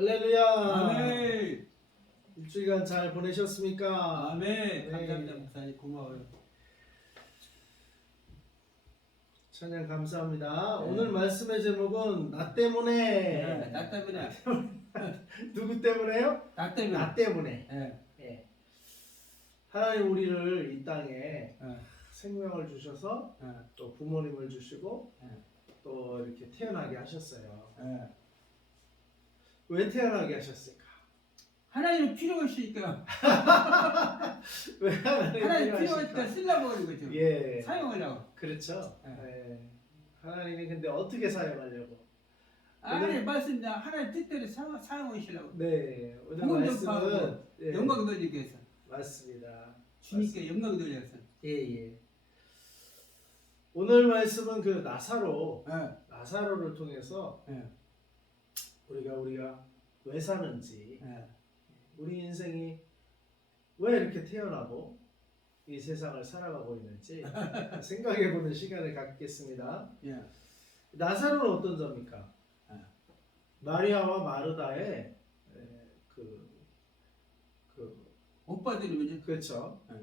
할렐루야. 아멘. 일주일간 잘 보내셨습니까? 아멘. 네. 감사합니다, 목사님. 고마워요. 찬양 감사합니다. 네. 오늘 말씀의 제목은 나 때문에. 네, 나 때문에. 누구 때문에요? 나 때문에. 나 때문에. 네. 예. 하나님 우리를 이 땅에 네. 생명을 주셔서 네. 또 부모님을 주시고 네. 또 이렇게 태어나게 하셨어요. 네. 왜 태어나게 하셨을까? 하나님 필요가 있으니까. 왜 하나님 하나님 필요가 필요하실까? 있으니까 쓰려고 하는 거죠. 예. 사용하려고. 그렇죠. 네. 예. 하나님이 근데 어떻게 사용하려고? 하나님 말씀, 하나님 뜻대로 사용하시려고. 네. 오늘 복음 말씀은 전파하고 예, 영광 돌리기 위해서. 맞습니다. 주님께 영광 돌려서. 예. 오늘 말씀은 그 나사로를 통해서 네. 우리가 왜 사는지, 네. 우리 인생이 왜 이렇게 태어나고 이 세상을 살아가고 있는지 생각해보는 시간을 갖겠습니다. 예. 나사로는 어떤 자입니까? 네. 마리아와 마르다의 그 오빠들이 뭐죠? 그렇죠. 네.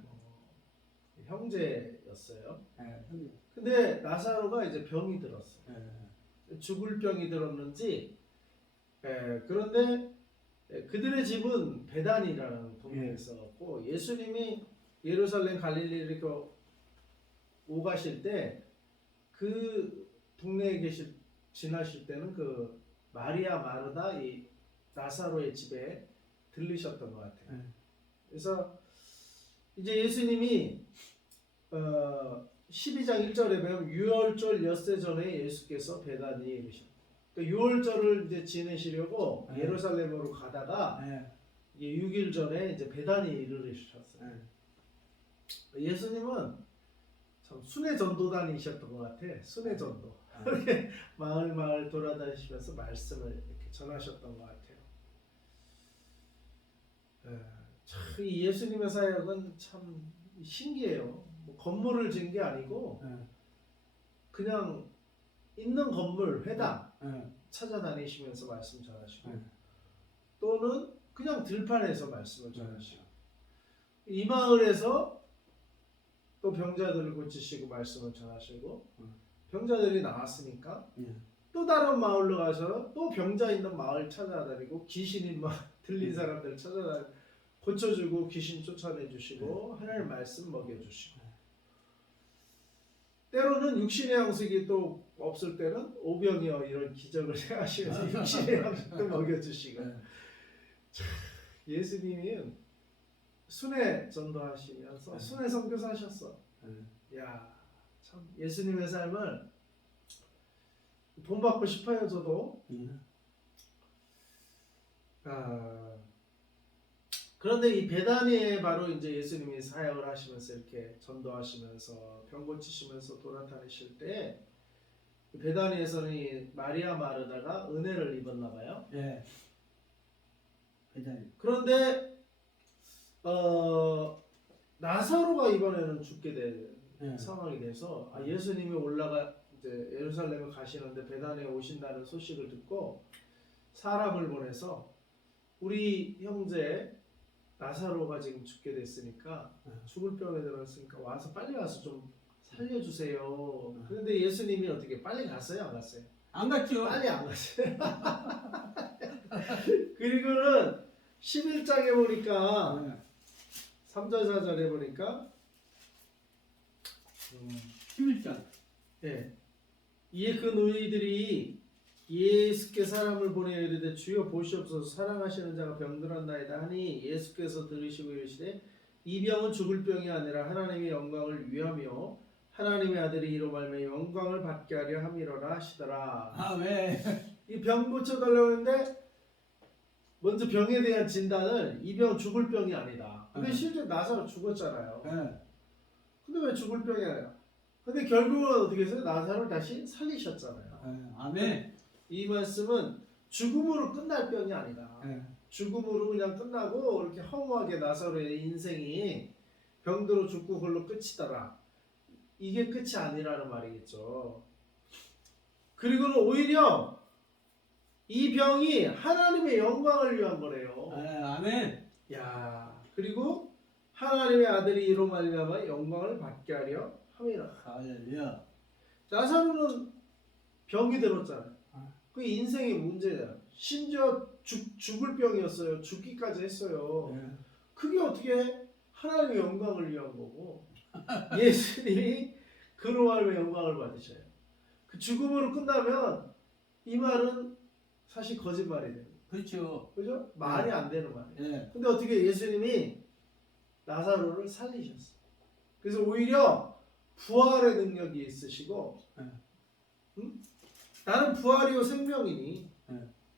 형제였어요. 네. 형님. 근데 나사로가 이제 병이 들었어요. 네. 죽을 병이 들었는지 그런데 그들의 집은 베단이라는 동네에 있었고 예수님이 예루살렘 갈릴리 이렇게 오가실 때 그 동네에 지나실 때는 그 마리아 마르다 이 나사로의 집에 들르셨던 것 같아요. 그래서 이제 예수님이 12장 1절에 보면 유월절 엿새 전에 예수께서 베다니에 이르셨다. 그러니까 유월절을 이제 지내시려고 예루살렘으로 가다가 6일 전에 이제 베다니에 이르셨어요. 예수님은 참 순회 전도단이셨던 것 같아. 순회 전도. 이렇게 마을 돌아다니시면서 말씀을 이렇게 전하셨던 것 같아요. 참 이 예수님의 사역은 참 신기해요. 뭐 건물을 지은 게 아니고 그냥 있는 건물 회당 찾아다니시면서 말씀 전하시고 또는 그냥 들판에서 말씀을 전하시고 이 마을에서 또 병자들을 고치시고 말씀을 전하시고 병자들이 나왔으니까 또 다른 마을로 가서 또 병자 있는 마을 찾아다니고 귀신이 들린 사람들 찾아다니고 고쳐주고 귀신 쫓아내주시고 하나님 말씀 먹여주시고 때로는 육신의 양식이 또 없을 때는 오병이어 이런 기적을 행하시면서 육신의 양식도 먹여주시고 예수님이 순회 전도하시면서 순회 선교사 하셨어. 야, 참 예수님의 삶을 본받고 싶어요 저도. 그런데 이 베다니에 바로 이제 예수님이 사역을 하시면서 이렇게 전도하시면서 병 고치시면서 돌아다니실 때 베다니에서는 이 마리아 마르다가 은혜를 입었나 봐요. 네. 베다니. 그런데 나사로가 이번에는 죽게 된 상황이 돼서 예수님이 올라가 이제 예루살렘에 가시는데 베다니에 오신다는 소식을 듣고 사람을 보내서 우리 형제 나사로가 지금 죽게 됐으니까 죽을 병에 들었으니까 와서 빨리 와서 좀 살려주세요. 그런데 예수님이 어떻게 빨리 갔어요? 안 갔어요? 안 갔죠. 빨리 안 갔어요. 그리고는 11장에 보니까 3절 4절에 보니까 11장. 예. 이에 그 노이들이 예수께 사람을 보내어 이르되 주여 보시옵소서 사랑하시는 자가 병들었나이다 하니 예수께서 들으시고 이르시되 이 병은 죽을 병이 아니라 하나님의 영광을 위하며 하나님의 아들이 이로 말미암아 영광을 받게 하려 함이로라 하시더라. 아 왜? 이 병 고쳐달라고 했는데 먼저 병에 대한 진단을 이 병 죽을 병이 아니다. 근데 실제 나사로 죽었잖아요. 근데 왜 죽을 병이 아니야? 근데 결국은 어떻게 해서 나사로를 다시 살리셨잖아요. 아멘. 이 말씀은 죽음으로 끝날 병이 아니다. 죽음으로 그냥 끝나고 이렇게 허무하게 나사로의 인생이 병들어 죽고 그걸로 끝이더라. 이게 끝이 아니라는 말이겠죠. 그리고는 오히려 이 병이 하나님의 영광을 위한 거래요. 아멘. 야, 그리고 하나님의 아들이 이로 말미암아 영광을 받게 하려 함이라. 할렐루야. 나사로는 병이 들었잖아요. 아. 그 인생의 문제잖아요. 심지어 죽을 병이었어요. 죽기까지 했어요. 예. 그게 어떻게 하나님의 영광을 위한 거고 예수님이 그로 말미암아 영광을 받으셔요. 그 죽음으로 끝나면 이 말은 사실 거짓말이 돼요. 그렇죠. 그죠? 말이 안 되는 말이에요. 예. 근데 어떻게 예수님이 나사로를 살리셨어요. 그래서 오히려 부활의 능력이 있으시고 나는 부활이요 생명이니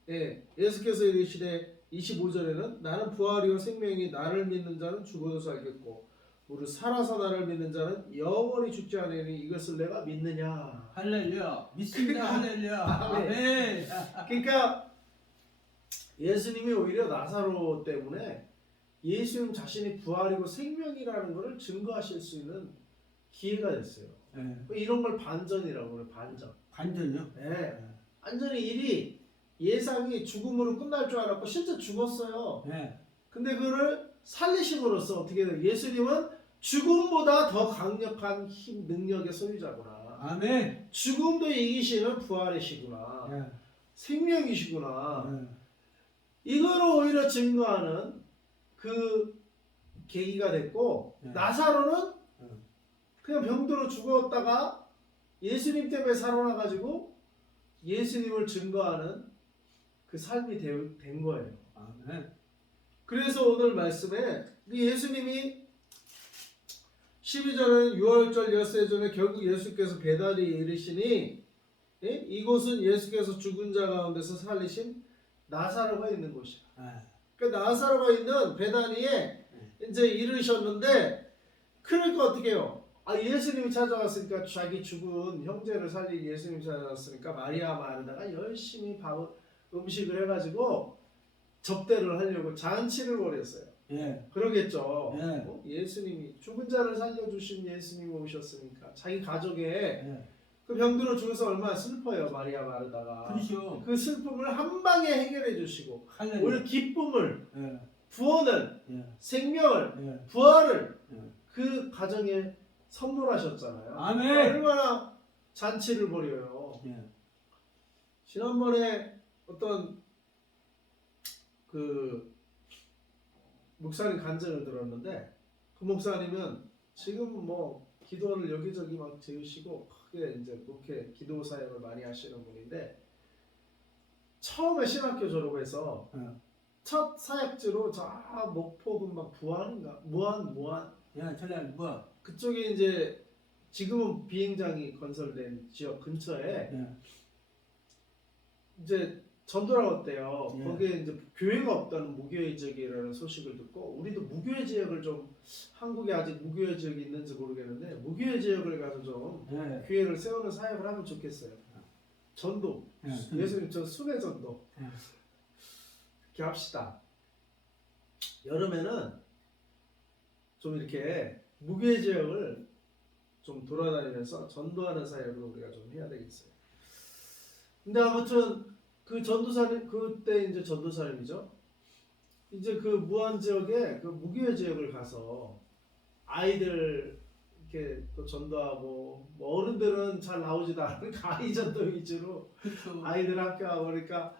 예, 예수께서 이르시되 25절에는 나는 부활이요 생명이 나를 믿는 자는 죽어도 살겠고 무릇 살아서 나를 믿는 자는 영원히 죽지 않으니 이것을 내가 믿느냐. 할렐루야. 믿습니다. 할렐루야. 아멘. 아멘. 그러니까 예수님이 오히려 나사로 때문에 예수님 자신이 부활이고 생명이라는 것을 증거하실 수 있는 기회가 됐어요. 예. 이런 걸 반전이라고 그래요. 반전. 반전요? 네. 완전히 일이 예상이 죽음으로 끝날 줄 알았고 실제 죽었어요. 예. 근데 그거를 살리심으로써 어떻게 돼요? 예수님은 죽음보다 더 강력한 힘, 능력의 소유자구나. 아멘. 죽음도 이기시는 부활이시구나. 예. 생명이시구나. 예. 이거를 오히려 증거하는 그 계기가 됐고 네. 나사로는 그냥 병들어 죽었다가 예수님 때문에 살아나가지고 예수님을 증거하는 그 삶이 된 거예요. 아멘. 그래서 오늘 말씀에 예수님이 12절은 6월절 엿새 전에 결국 예수께서 배달이 이르시니 예? 이곳은 예수께서 죽은 자 가운데서 살리신 나사로가 있는 곳이야. 그 나사로가 있는 베다니에 이제 이르셨는데 그러니까 어떻게 해요? 예수님이 찾아왔으니까 자기 죽은 형제를 살린 예수님이 찾아왔으니까 마리아 마르다가 열심히 음식을 해가지고 접대를 하려고 잔치를 벌였어요. 예. 그러겠죠. 예. 예수님이 죽은 자를 살려주신 예수님이 오셨으니까 자기 가족의 예. 그 병들어 죽어서 얼마나 슬퍼요 마리아 마르다가. 그렇죠. 그 슬픔을 한 방에 해결해 주시고 할렐루야. 오늘 기쁨을 예. 구원을 예. 생명을 예. 부활을 예. 그 가정에 선물하셨잖아요. 아멘. 얼마나 잔치를 벌여요. 예. 지난번에 어떤 그 목사님 간증을 들었는데 그 목사님은 지금 뭐 기도를 여기저기 막 지으시고 크게 이제 목회 기도 사역을 많이 하시는 분인데 처음에 신학교 졸업해서 첫 사역지로 저 목포 근방 부안인가 무안 예. 전략 뭐? 그쪽에 이제 지금은 비행장이 건설된 지역 근처에 예. 이제 전도를 왔대요. 예. 거기에 이제 교회가 없다는 무교회 지역이라는 소식을 듣고 우리도 무교회 지역을 좀 한국에 아직 무교회 지역이 있는지 모르겠는데 무교회 지역을 가서 좀 예. 교회를 세우는 사역을 하면 좋겠어요. 전도, 예. 예수님 저 순회 전도 예. 이렇게 합시다. 여름에는 좀 이렇게 무교회 지역을 좀 돌아다니면서 전도하는 사역을 우리가 좀 해야 되겠어요. 근데 아무튼 그 전도사님 그때 이제 전도사님이죠. 이제 그 무안 지역에 그 무교회 지역을 가서 아이들 이렇게 또 전도하고 뭐 어른들은 잘 나오지도 않은 아이 전도 위주로 그렇죠. 아이들 학교하고 그러니까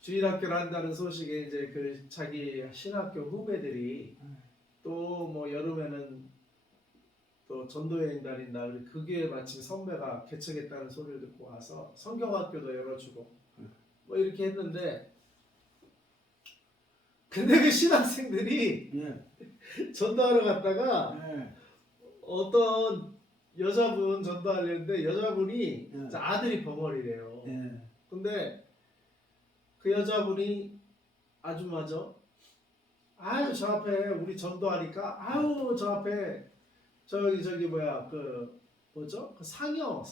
주일 학교를 한다는 소식에 이제 그 자기 신학교 후배들이 또 뭐 여름에는 또 전도여행 다닌 날 그 교회 마침 선배가 개척했다는 소리를 듣고 와서 성경학교도 열어주고 뭐 이렇게 했는데 근데 그 신학생들이 예. 전도하러 갔다가 예. 어떤 여자분 전도하려는데 여자분이 예. 아들이 벙어리래요. 예. 근데 그 여자분이 아줌마죠. 아유 저 앞에 우리 전도하니까 아유 저 앞에 저기 뭐야 그 뭐죠? 그 상여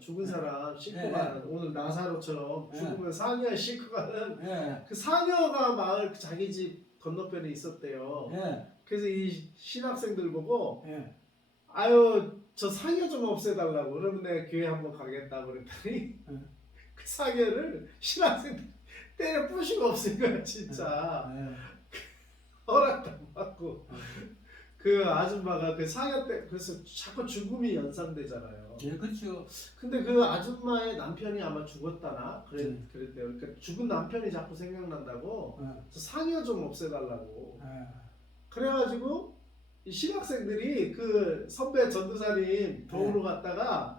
죽은 사람 싣고 가는 오늘 나사로처럼 죽으면 상여에 싣고 가는 그 상여가 마을 자기 집 건너편에 있었대요. 그래서 이 신학생들 보고 아유 저 상여 좀 없애달라고 그러면 내가 교회 한번 가겠다 그랬더니 그 상여를 신학생들 때려 부시고 없을 거야 진짜. 허락도 안 받고 그 아줌마가 그 상여 때 그래서 자꾸 죽음이 연상되잖아요. 예, 그렇죠. 근데 그 아줌마의 남편이 아마 죽었다나 그랬대요. 그러니까 죽은 남편이 자꾸 생각난다고 그래서 상여 좀 없애달라고. 그래가지고 이 신학생들이 그 선배 전도사님 도우러 갔다가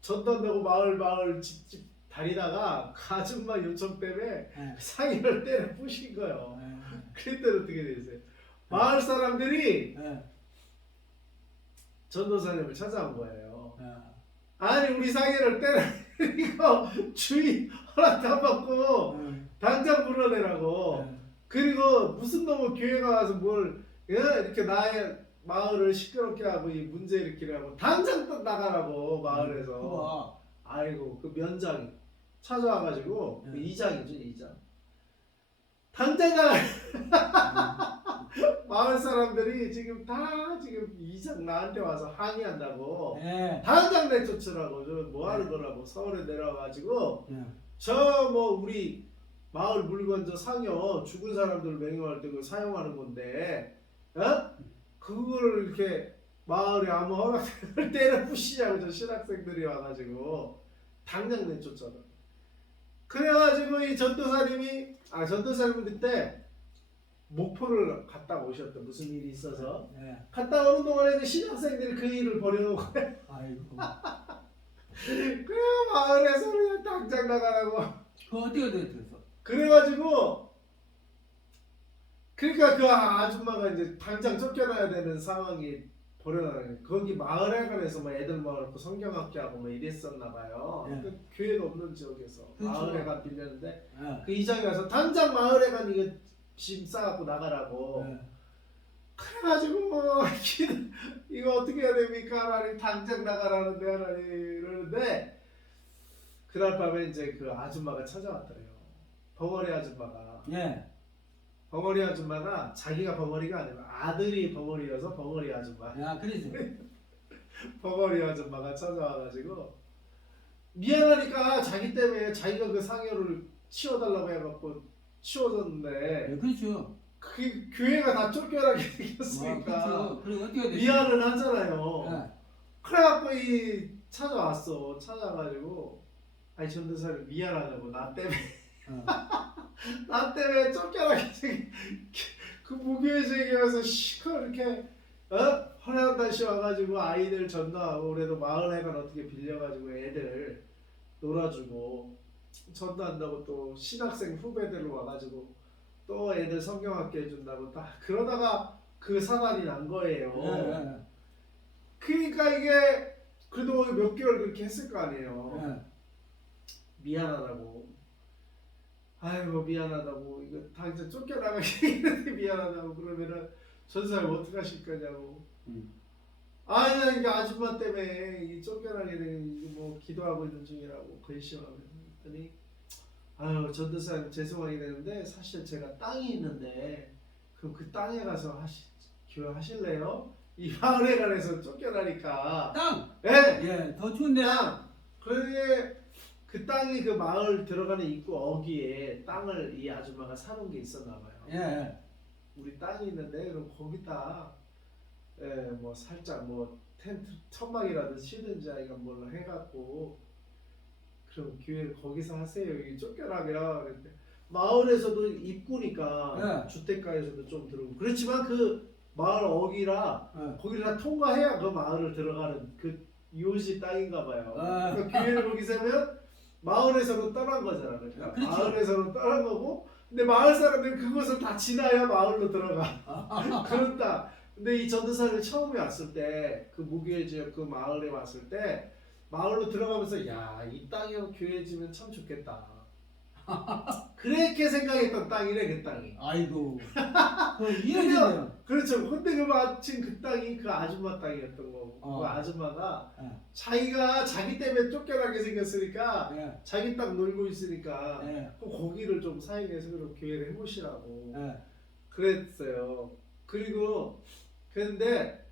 전도한다고 마을 집 다니다가 그 아줌마 요청 때문에 상여를 때려 부신 거예요. 그랬더니 어떻게 됐어요? 마을 사람들이 전도사님을 찾아온 거예요. 아니 우리 상여를 때리고 주의 허락도 안 받고 당장 불어내라고. 그리고 무슨 놈의 교회가 와서 뭘 이렇게 나의 마을을 시끄럽게 하고 이 문제 일으키라고 당장 또 나가라고 마을에서. 아이고 그 면장이 찾아와가지고 그 이장이죠 이장. 당장 나가. 마을 사람들이 지금 다 지금 이장 나한테 와서 항의한다고. 당장 내쫓으라고. 저 뭐 하는 거라고. 서울에 내려와가지고 저 뭐 우리 마을 물건 저 상여 죽은 사람들 맹여할 때 그 사용하는 건데 그걸 이렇게 마을에 아무 허락을 때려 부시냐고 저 신학생들이 와가지고 당장 내쫓잖아. 그래가지고 이 전도사님이 전도사님은 그때 목포를 갔다 오셨대. 무슨 일이 있어서 갔다 오는 동안에 이제 신학생들이 그 일을 벌여놓고 아이고. 그래 마을에서 그냥 당장 나가라고. 그 어떻게 됐어? 그래가지고 그러니까 그 아줌마가 이제 당장 쫓겨나야 되는 상황이 벌어나는 거기 마을회관에서 뭐 애들 모아놓고 성경학교하고 뭐 이랬었나 봐요. 그 교회가 없는 지역에서 그렇죠. 마을회관 빌렸는데 그 이장이 와서 당장 마을회관 이거 짐 싸갖고 나가라고. 그래가지고 이거 어떻게 해야 됩니까? 하나님 당장 나가라는데 하나님 이러는데 그날 밤에 이제 그 아줌마가 찾아왔더래요. 벙어리 아줌마가. 벙어리 아줌마가 자기가 벙어리가 아니라 아들이 벙어리여서 벙어리 아줌마. 그러지. 벙어리 아줌마가 찾아와가지고 미안하니까 자기 때문에 자기가 그 상여를 치워달라고 해갖고 치워줬는데 그렇죠. 그 교회가 다 쫓겨나게 생겼으니까 그렇죠. 그리고 어떻게 됐어? 미안은 하잖아요. 그래갖고 이 찾아왔어. 찾아가지고 아니 전도사님 미안하다고 나 때문에 나 때문에 쫓겨나게 생긴 그 무교회적에 와서 시커 이렇게 허례한다시 와가지고 아이들 전도하고 그래도 마을회관 어떻게 빌려가지고 애들 놀아주고 전도한다고 또 신학생 후배들 와가지고 또 애들 성경학교 해준다고 딱 그러다가 그 사단이 난 거예요. 그러니까 이게 그래도 몇 개월 그렇게 했을 거 아니에요. 미안하다고. 아이고 미안하다고. 이거 당장 쫓겨나가기 미안하다고. 그러면은 전사님 어떻게 하실 거냐고. 아니 이게 아줌마 때문에 이 쫓겨나게 되는 뭐 기도하고 있는 중이라고 근심하면서 했더니 아유 전도사님 죄송하게 되는데 사실 제가 땅이 있는데 그럼 그 땅에 가서 교회 하실래요? 이 마을에 관해서 쫓겨나니까 땅. 더 좋은데. 땅. 그런데 그 땅이 그 마을 들어가는 입구 어귀에 땅을 이 아줌마가 사놓은 게 있었나 봐요. 우리 땅이 있는데 그럼 거기다 뭐 살짝 뭐 텐트 천막이라도 치든지 아니면 뭘 해갖고 그럼 교회 거기서 하세요. 여기 쫓겨나면 그랬대. 마을에서도 입구니까 주택가에서도 좀 들어오고 그렇지만 그 마을 어귀라 거기를 다 통과해야 그 마을을 들어가는 그 요지 땅인가 봐요. 그러니까 교회를 거기 세면 마을에서는 떠난 거잖아. 그러니까 그렇죠. 마을에서는 떠난 거고 근데 마을 사람들은 그것을 다 지나야 마을로 들어가. 그렇다. 근데 이 전도사를 처음에 왔을 때 그 무교회 지역 그 마을에 왔을 때 마을로 들어가면서 야 이 땅에 교회 지면 참 좋겠다. 그렇게 생각했던 땅이래 그 땅이. 아이고. 이해되네요. 그렇죠. 근데 그 마침 그 땅이 그 아줌마 땅이었던 거고 그 아줌마가 자기가 자기 때문에 쫓겨나게 생겼으니까 자기 땅 놀고 있으니까 그 거기를 좀 사용해서 그럼 교회를 해보시라고 그랬어요. 그리고 그런데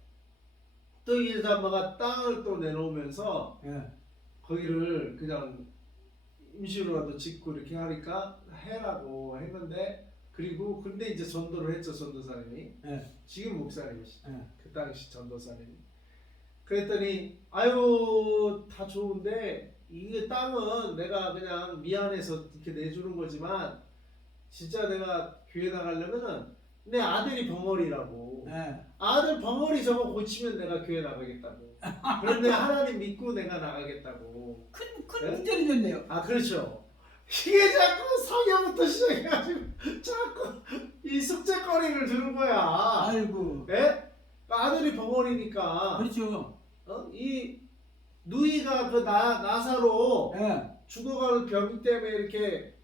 또 이 아줌마가 땅을 또 내놓으면서 거기를 그냥 임시로라도 짓고 이렇게 하니까 해라고 했는데 그리고 근데 이제 전도를 했죠 전도사님이. 예. 지금 목사님이시죠. 예. 그 당시 전도사님이. 그랬더니 아유 다 좋은데 이게 땅은 내가 그냥 미안해서 이렇게 내주는 거지만 진짜 내가 교회 나가려면은 내 아들이 벙어리라고. 예. 아들 벙어리 저거 고치면 내가 교회 나가겠다고. 그런데 하나님 믿고 내가 나가겠다고. 큰 네? 문제를 줬네요. 아 그렇죠. 이게 자꾸 성경부터 시작해가지고 자꾸 이 숙제거리를 주는 거야. 아이고. 예? 아들이 벙어리니까 그렇죠. 이 누이가 그 나사로 예. 죽어가는 병 때문에 이렇게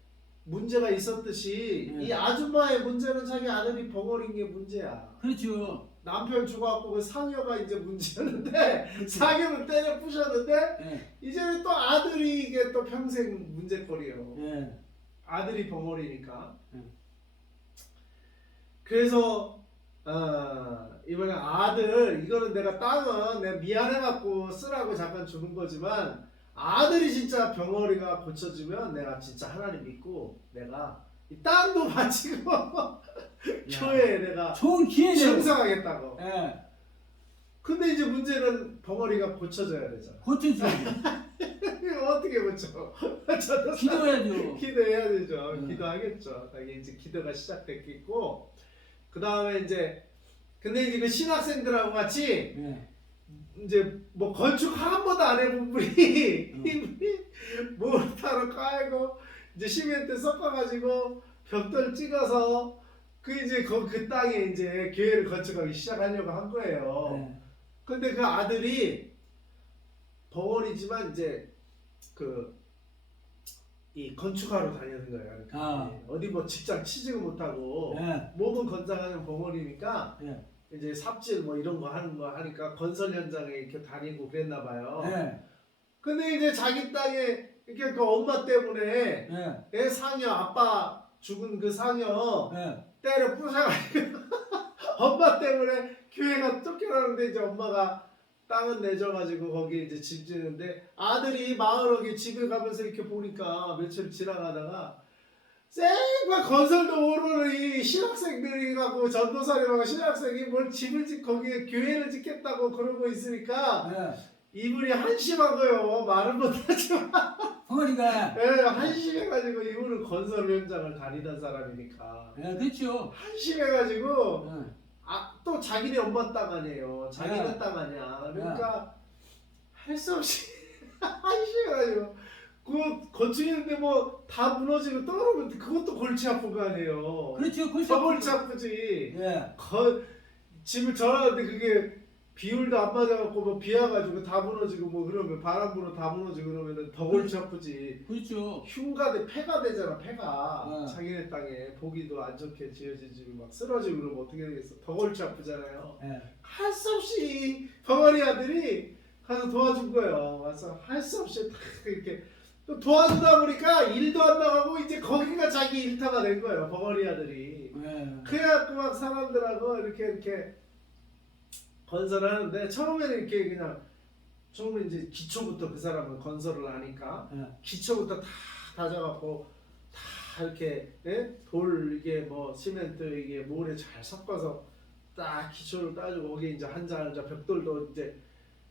문제가 있었듯이 네. 이 아줌마의 문제는 자기 아들이 벙어리인 게 문제야. 그렇죠. 남편 죽어갖고 그 상여가 이제 문제였는데 그렇죠. 상여는 때려 부셨는데 예. 이제는 또 아들이 이게 또 평생 문제거리예요. 예. 아들이 벙어리니까. 음. 그래서 이번에 아들 이거는 내가 땅은 내가 미안해갖고 쓰라고 잠깐 주는 거지만 아들이 진짜 병어리가 고쳐지면 내가 진짜 하나님 믿고 내가 이 땅도 바치고 교회에 내가 좋은 기회죠. 충성하겠다고. 예. 근데 이제 문제는 벙어리가 고쳐져야 되잖아. 고쳐줘야죠. 이거 어떻게 고쳐? 저도 기도해야죠. 기도해야 되죠. 기도하겠죠. 당연히 이제 기도가 시작됐겠고 그 다음에 이제 근데 이제 그 신학생들하고 같이 예. 이제 뭐 건축 한 번도 안 해본 분이 모르타로 깔고 이제 시멘트 섞어가지고 벽돌 찍어서 그 이제 그 땅에 이제 교회를 건축하기 시작하려고 한 거예요. 예. 근데 그 아들이 벙어리지만 이제 그 이 건축하러 다니는 거예요. 그러니까 아. 어디 뭐 직장 취직을 못하고 예. 몸은 건장하는 벙어리니까 예. 이제 삽질 뭐 이런 거 하는 거 하니까 건설 현장에 이렇게 다니고 그랬나 봐요. 예. 근데 이제 자기 땅에 이렇게 그 엄마 때문에 예. 애 상여 아빠 죽은 그 상여 예. 때려 부셔가지고 엄마 때문에 교회가 쫓겨나는데 이제 엄마가 땅은 내줘가지고 거기에 이제 집 지는데 아들이 마을에 집을 가면서 이렇게 보니까 며칠 지나가다가 쌩과 건설도 모르는 이 신학생들이 가고 전도사님하고 신학생이 뭘 집을 거기에 교회를 짓겠다고 그러고 있으니까 예. 이분이 한심한 거예요. 말은 못하지만 벙어리가. 예, 한심해가지고 이분은 건설 현장을 다니던 사람이니까 예. 그렇죠. 한심해가지고 예. 또 자기네 엄마 땅 아니에요. 자기네 네. 땅 아니야. 그러니까 할 수 없이 한심해가지고 그 건축했는데 뭐 다 무너지고 떨어지면 그것도 골치 아픈 거 아니에요. 그렇죠. 그렇죠. 더 골치 아프지. 예. 집을 전하는데 그게 비율도 안 맞아갖고 뭐 비와가지고 다 무너지고 뭐 그러면 바람 불어 다 무너지고 그러면은 더 골치 아프지. 그렇죠. 흉가 폐가 되잖아 폐가. 네. 자기네 땅에 보기도 안 좋게 지어진 집이 막 쓰러지고 그러면 어떻게 되겠어. 더 골치 아프잖아요. 예. 할 수 없이 벙어리 아들이 가서 도와준 거예요. 와서 할 수 없이 딱 이렇게 또 도와주다 보니까 일도 안 나가고 이제 거기가 자기 일터가 된 거예요. 벙어리 아들이. 예. 그래갖고 막 사람들하고 이렇게 건설하는데 처음에는 이렇게 그냥 처음에 이제 기초부터 그 사람은 건설을 하니까 예. 기초부터 다 다져갖고 다 이렇게 예? 돌 이게 뭐 시멘트 이게 모래 잘 섞어서 딱 기초를 따지고 거기 이제 한자 벽돌도 이제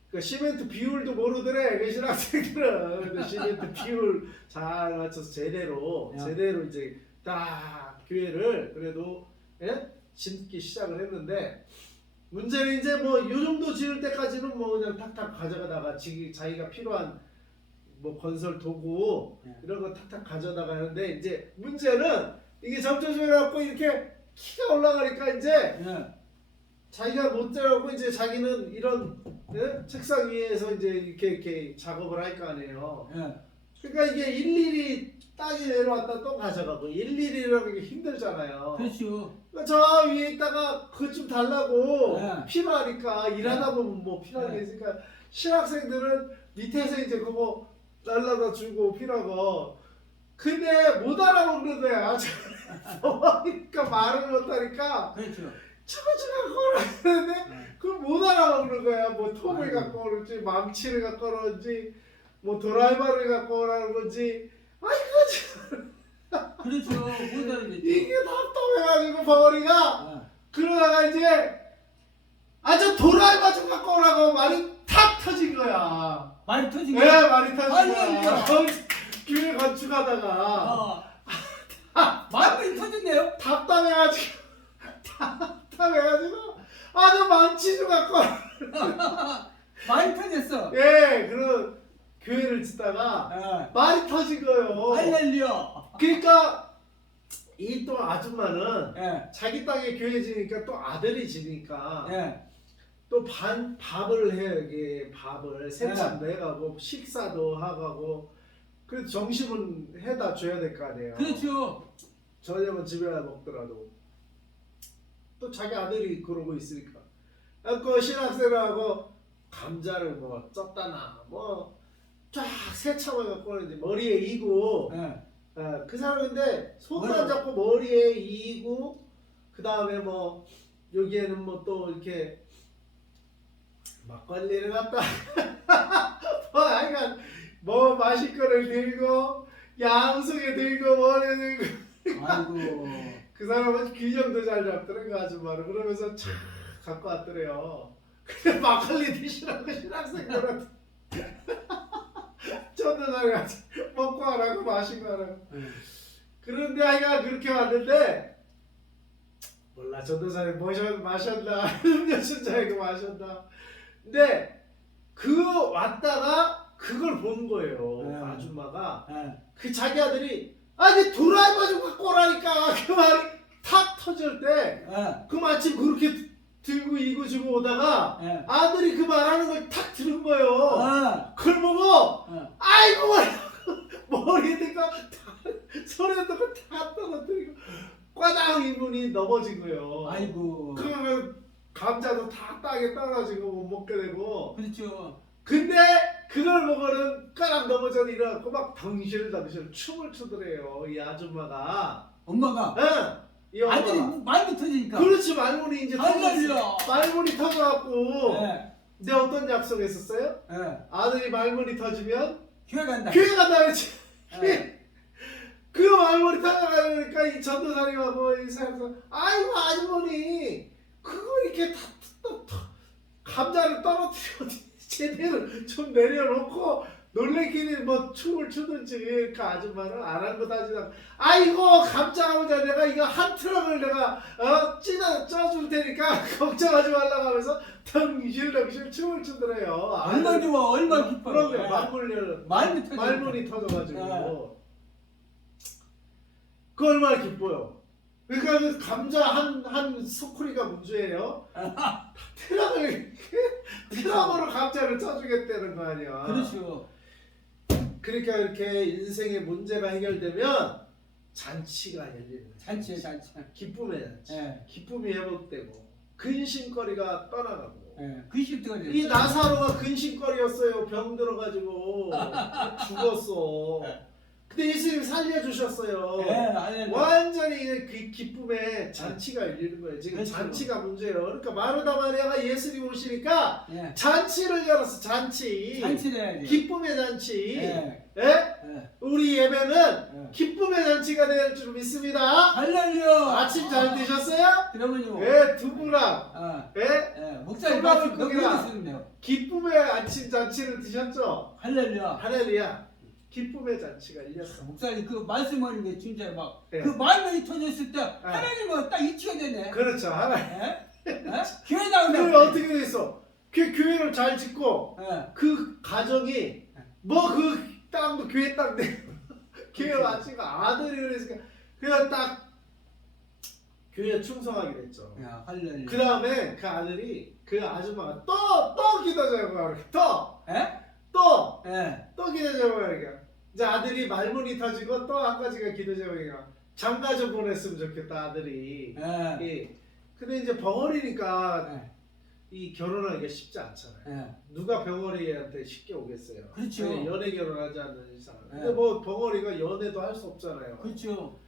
그 시멘트 비율도 모르더래 그 신학생들은. 그 시멘트 비율 잘 맞춰서 제대로 야. 이제 딱 교회를 그래도 예? 짓기 시작을 했는데 문제는 이제 뭐 요 정도 지을 때까지는 뭐 그냥 탁탁 가져가다가 자기가 필요한 뭐 건설 도구 이런 거 탁탁 가져다가 하는데 이제 문제는 이게 점점 해갖고 이렇게 키가 올라가니까 이제 예. 자기가 못 자라고 이제 자기는 이런 예? 책상 위에서 이제 이렇게 작업을 할 거 아니에요. 예. 그러니까 이게 일일이 땅이 내려왔다 또 가져가고 일일이라는 게 힘들잖아요. 그렇죠. 그러니까 저 위에 있다가 그것 좀 달라고 네. 필요하니까 일하다 보면 뭐 필요한 게 네. 있으니까 신학생들은 밑에서 이제 그거 날라다 주고 필요하고 근데 못 알아먹는 거야. 그러니까 말을 못하니까 그렇죠. 저거 갖고 오라 그러는데 그걸 못 알아먹는 거야. 뭐 톱을 아이고. 갖고 오는지 망치를 갖고 오는지 뭐 드라이버를 갖고 오라는 건지 그렇죠. 못 알아듣죠. 이게 답답해가지고 벙어리가 어. 그러다가 이제 아주 도라이바 좀 갖고 오라고 말이 탁 터진 거야. 많이 터진 예, 거야. 말이 터진 아니야. 거야. 귤 건축하다가 어. 많이 터졌네요. 답답해가지고 아주 망치 좀 갖고 와. 많이 터졌어. 예, 그런 교회를 짓다가 예. 말이 터진 거예요. 할렐루야. 그러니까 이 또 아줌마는 예. 자기 땅에 교회 지니까 또 아들이 지니까 예. 또 밥을 해 이게 밥을 세찬 내가고 식사도 하고 그래도 점심은 해다 줘야 될 거 아니에요. 그렇죠. 저녁은 집에 와 먹더라도 또 자기 아들이 그러고 있으니까 그 신학생하고 감자를 뭐 쪘다나 뭐 쫙 세참을 갖고 오는지 머리에 이고 예. 그 사람인데 손만 뭐요? 잡고 머리에 이고 그 다음에 뭐 여기에는 뭐 또 이렇게 막걸리를 갖다 뭐 하여간 뭐 마실 거를 들고 양송에 들고 뭐에 들고 아이고. 그 사람은 균형도 잘 잡더래 그 아줌마를 그러면서 촥 갖고 왔더래요. 근데 막걸리 드시라고 신학생들한테 전도사를 같이 먹고 하라고 마시고 하라고. 그런데 아이가 그렇게 왔는데 몰라 전도사님 마셨나 음료수 자기가 마셨나. 근데 그 왔다가 그걸 본 거예요. 네. 아줌마가 예. 그 자기 아들이 아니 도라이버 좀 갖고 오라니까 그 말이 탁 터질 때 예. 그 마침 그렇게 들고 이고 주고 오다가 예. 아들이 그 말하는 걸 탁 들은 거예요. 아. 그걸 보고 예. 아이고 머리에 대가 손에 대가 다 떨어뜨리고 꽈당 이분이 넘어진 거예요. 아이고. 그러면 감자도 다 땅에 떨어지고 못 먹게 되고. 그렇죠. 근데 그걸 보고는 까락 넘어져 일어나고 막 덩실덩실 춤을 추더래요 이 아줌마가. 엄마가 응. 이 아들이 엄마가. 많이 터지니까. 그렇지 말문이 이제 할렐루야. 말문이 터져갖고. 예. 근데 어떤 약속했었어요? 예. 아들이 말문이 터지면 교회 간다. 교회 간다 그랬지. 예. 그 말문이 터져가니까 이 전도사님하고 이 사람도 아이고 아주머니 그거 이렇게 다 감자를 떨어뜨리고 제대로 좀 내려놓고 놀래키는 뭐 춤을 추든지 그 아줌마는 안 한 거 따지다 아이고 감자 감자 내가 이거 한 트럭을 내가 쪄줄 테니까 걱정하지 말라고 하면서 덩실덩실 춤을 추더래요. 얼마 좋아, 얼마 기뻐. 그럼요. 말문이 터져가지고 그 얼마나 기뻐요. 그러니까 그 감자 한 소쿠리가 문제예요. 트럭으로 감자를 쳐주겠다는 거 아니야. 그렇죠. 그러니까 이렇게 인생의 문제가 해결되면 잔치가 열리는 거예요. 잔치에 잔치. 기쁨의 잔치. 예. 기쁨이 회복되고 근심거리가 떠나가고. 예. 근심도 이 나사로가 근심거리였어요. 병 들어가지고 죽었어. 근데 예수님이 살려주셨어요. 예, 아니. 완전히 그 기쁨의 잔치가 열리는 거예요. 지금 그렇죠. 잔치가 문제예요. 그러니까 마르다 마리아가 예수님 오시니까 예. 잔치를 열었어. 잔치. 잔치를 해야지. 기쁨의 잔치. 예. 예? 예. 우리 예배는 예. 기쁨의 잔치가 될 줄 믿습니다. 할렐루야. 아침 잘 드셨어요? 그러면요. 예, 두부랑 아. 예? 예. 목사님 소방을 말씀 너무 끄기라. 잘했네요. 기쁨의 아침 잔치를 드셨죠? 할렐루야. 할렐루야. 기쁨의 잔치가 열렸어. 목사님 그 말씀하는 게 진짜 막 그 예. 말문이 터졌을 때 하나님은 딱 이치가 되네. 그렇죠. 하나. 예? 예? 교회 나오면 그게 어떻게 돼 있어? 그 교회를 잘 짓고 예. 그 가정이 뭐 그 땅도 교회 땅인데 교회 와치가 아들이 그랬으니까 그냥 딱 교회에 충성하게 됐죠. 야, 할렐루야. 그 다음에 그 아들이 그 아줌마가 또 기도자고 예? 또 기도자고 하니까 이제 아들이 말문이 터지고 또 한 가지가 기도자고 하니까 장가 좀 보냈으면 좋겠다 아들이. 예. 예. 근데 이제 벙어리니까 예. 이 결혼하기가 쉽지 않잖아요. 예. 누가 벙어리한테 쉽게 오겠어요. 그렇죠. 연애 결혼하지 않는 이상. 근데 네. 뭐 벙어리가 연애도 할 수 없잖아요. 그렇죠.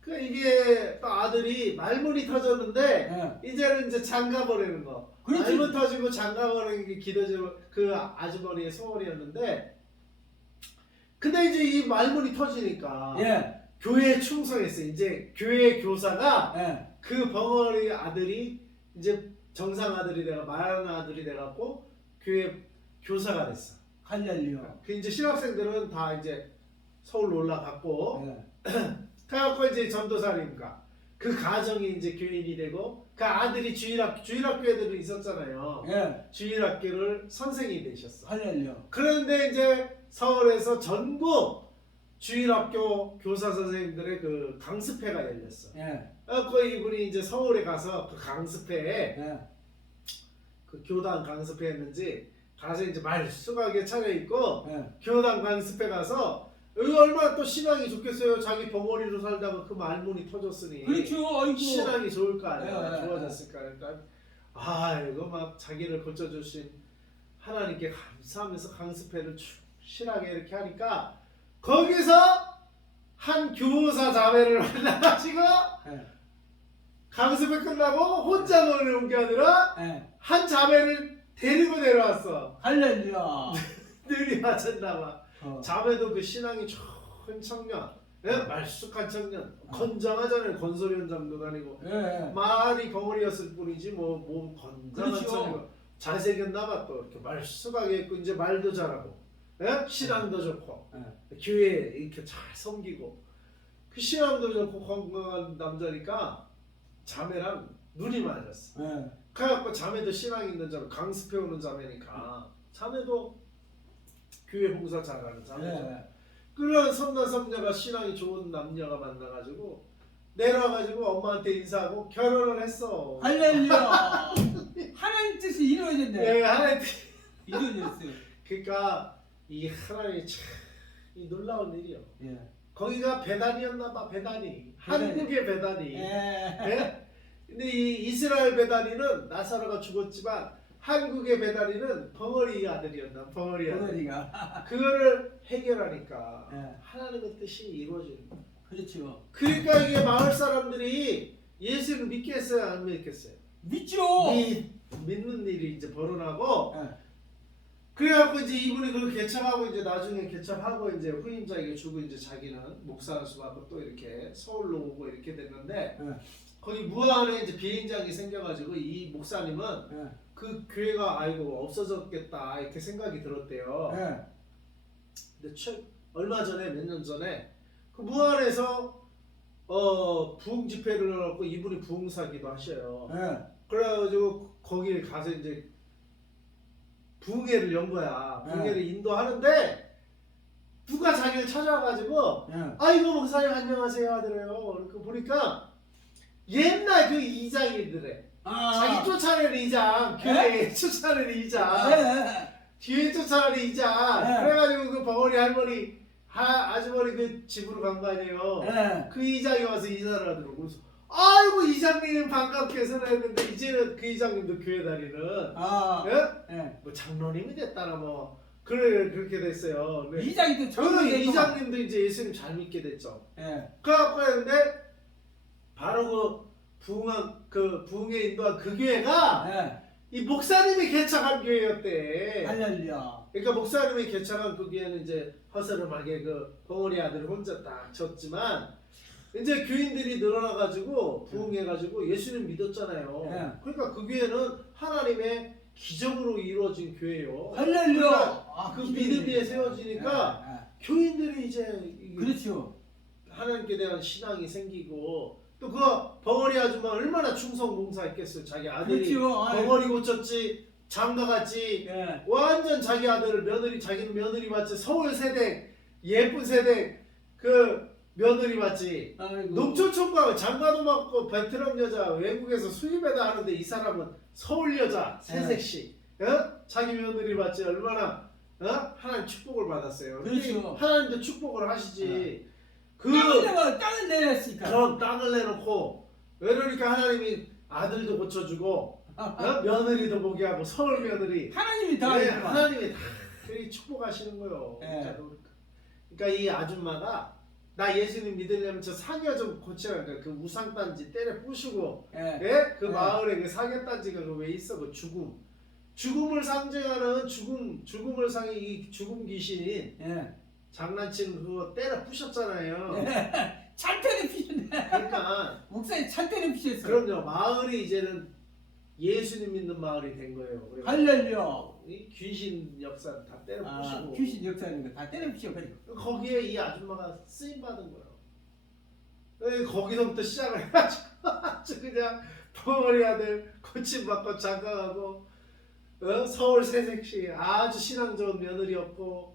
그 이게 또 아들이 말문이 터졌는데 예. 이제는 이제 장가 보내는 거. 그렇지. 말문 터지고 장가 보내는 게 기도제 그 아주머니의 소원이었는데 근데 이제 이 말문이 터지니까 예. 교회에 충성했어. 이제 교회 교사가 예. 그 벙어리 아들이 이제 정상 아들이 돼가 말하는 아들이 돼갖고 교회 교사가 됐어. 할렐루야. 그 이제 신학생들은 다 이제 서울로 올라갔고, 예. 그래갖고 이제 전도사님과 그 가정이 이제 교인이 되고, 그 아들이 주일학교 애들은 있었잖아요. 예. 주일학교를 선생이 되셨어. 할렐루야. 그런데 이제 서울에서 전국 주일학교 교사 선생님들의 그 강습회가 열렸어. 예. 그 이분이 이제 서울에 가서 그 강습회에 예. 그 교단 강습회 했는지 가서 이제 말쑥하게 차려입고 예. 교단 강습회 가서 여기 얼마나 또 신앙이 좋겠어요. 자기 벙어리로 살다가 그 말문이 터졌으니 그렇죠. 아이고. 신앙이 좋을 거 아니야. 예. 좋아졌을까. 그러니까 아 이거 막 자기를 고쳐주신 하나님께 감사하면서 강습회를 충실하게 이렇게 하니까 거기서 한 교사 자매를 만나가지고 예. 강습회 끝나고 혼자 노는 게 아니라 예. 한 자매를 데리고 내려왔어. 할렐루야. 늘이 맞았나 봐. 어. 자매도 그 신앙이 좋은 청년, 예? 말쑥한 청년, 건장하잖아요. 건설 현장도 다니고 예. 말이 벙어리였을 뿐이지 몸 건장한 그렇죠. 청년. 잘생겼나 봐. 또 이렇게 말쑥하게 있고 이제 말도 잘하고, 예? 신앙도 좋고, 교회에 이렇게 잘 섬기고, 그 신앙도 좋고 건강한 남자니까 자매랑 눈이 맞았어. 예. 그래갖고 자매도 신앙 있는 자매, 강습해 오는 자매니까 자매도 교회 봉사 잘하는 자매죠. 예. 그런 선남 선녀가 신앙이 좋은 남녀가 만나가지고 내려와가지고 엄마한테 인사하고 결혼을 했어. 할렐루야. 하나님 뜻이 이루어졌네. 예, 하나님. 이루어졌어요. 그러니까 이 하나님이 참 이 놀라운 일이요. 예. 거기가 베단이었나봐. 베단이. 베다니. 한국의 베단이. 예. 예? 근데 이 이스라엘 베다니는 나사로가 죽었지만 한국의 베다니는 벙어리 아들이었나. 벙어리 아들. 오늘이가. 그거를 해결하니까 예. 하나님의 뜻이 이루어지는 거예요. 그렇죠. 그러니까 이게 마을 사람들이 예수를 믿겠어요, 안 믿겠어요? 믿죠. 믿는 일이 이제 벌어나고, 예. 그래갖고 이제 이분이 그걸 개척하고 이제 나중에 개척하고 이제 후임자에게 주고 이제 자기는 목사를 수하고 또 이렇게 서울로 오고 이렇게 됐는데, 예. 거기 무안에 이제 비행장이 생겨가지고 이 목사님은 예. 그 교회가 아이고 없어졌겠다 이렇게 생각이 들었대요. 예. 근데 얼마 전에 몇 년 전에 그 무안에서 부흥 집회를 해놓고 이분이 부흥사기도 하셔요. 예. 그래가지고 거기 가서 이제 부흥회를 연 거야. 부흥회를 인도하는데 누가 자기를 찾아와가지고 예. 아이고 목사님 안녕하세요 하더래요. 그 보니까 옛날 그 이장이더래. 자기 쫓아내는 이장, 교회 쫓아내는 이장, 교회 쫓아내는 이장. 그래가지고 그 벙어리 할머니, 아주머니 그 집으로 간 거 아니에요. 그 이장이 와서 인사를 하더라고. 그래서 아이고 이장님 반갑게 해서는 했는데 이제는 그 이장님도 교회 다니는 뭐 장로님이 됐다나 뭐 그렇게 됐어요. 이장이 또 그 이장님도 이제 예수님 잘 믿게 됐죠. 예. 그래갖고 했는데 바로 그 부흥에 인도한 그 교회가 이 목사님이 개척한 교회였대. 할렐루야. 그러니까 목사님이 개척한 그 교회는 이제 허스름하게 그 벙어리 아들을 혼자 딱 쳤지만 이제 교인들이 늘어나가지고 부흥해가지고 예수님 믿었잖아요. 그러니까 그 교회는 하나님의 기적으로 이루어진 교회예요. 할렐루야. 그러니까 그 믿음 위에 세워지니까 교인들이 이제 그렇죠. 하나님께 대한 신앙이 생기고 또 그 벙어리 아줌마 얼마나 충성 봉사했겠어요. 자기 아들이 그렇죠. 벙어리 고쳤지 장가갔지 완전 자기 아들을 자기는 며느리 맞지 서울 세대 예쁜 세대 그 며느리 맞지 농촌총각 장가도 맞고 베트남 여자 외국에서 수입에다 하는데 이 사람은 서울 여자 새색시 자기 며느리 맞지 얼마나 하나님 축복을 받았어요. 그렇죠. 하나님도 축복을 하시지. 땅을 내렸으니까. 그런 땅을 내놓고 그러니까 하나님이 아들도 고쳐주고 며느리도 보게 하고 서울 며느리 하나님이 다 하나님이 다 축복하시는 거예요. 그러니까 이 아줌마가 나 예수님 믿으려면 저 사겨 좀 고쳐야 돼. 그 우상단지 때려 부수고 그 마을에 그 사겨단지가 왜 있어? 그 죽음을 상징하는 죽음을 상이 이 죽음 귀신이 장난치는 그거 때려 부셨잖아요. 찬테를 피셨네. 그러니까 목사님 찬테를 피셨어. 그럼요. 마을이 이제는 예수님 믿는 마을이 된 거예요. 그래서 할렐루야. 이 귀신 역사 다 때려 아, 부시고 귀신 역사하는 거 다 때려 피셔 버리고. 거기에 이 아줌마가 쓰임 받은 거예요. 거기서부터 시작을 해가지고 아주 그냥 덩어리 아들 고침받고 장가가고 서울 새색시 아주 신앙 좋은 며느리였고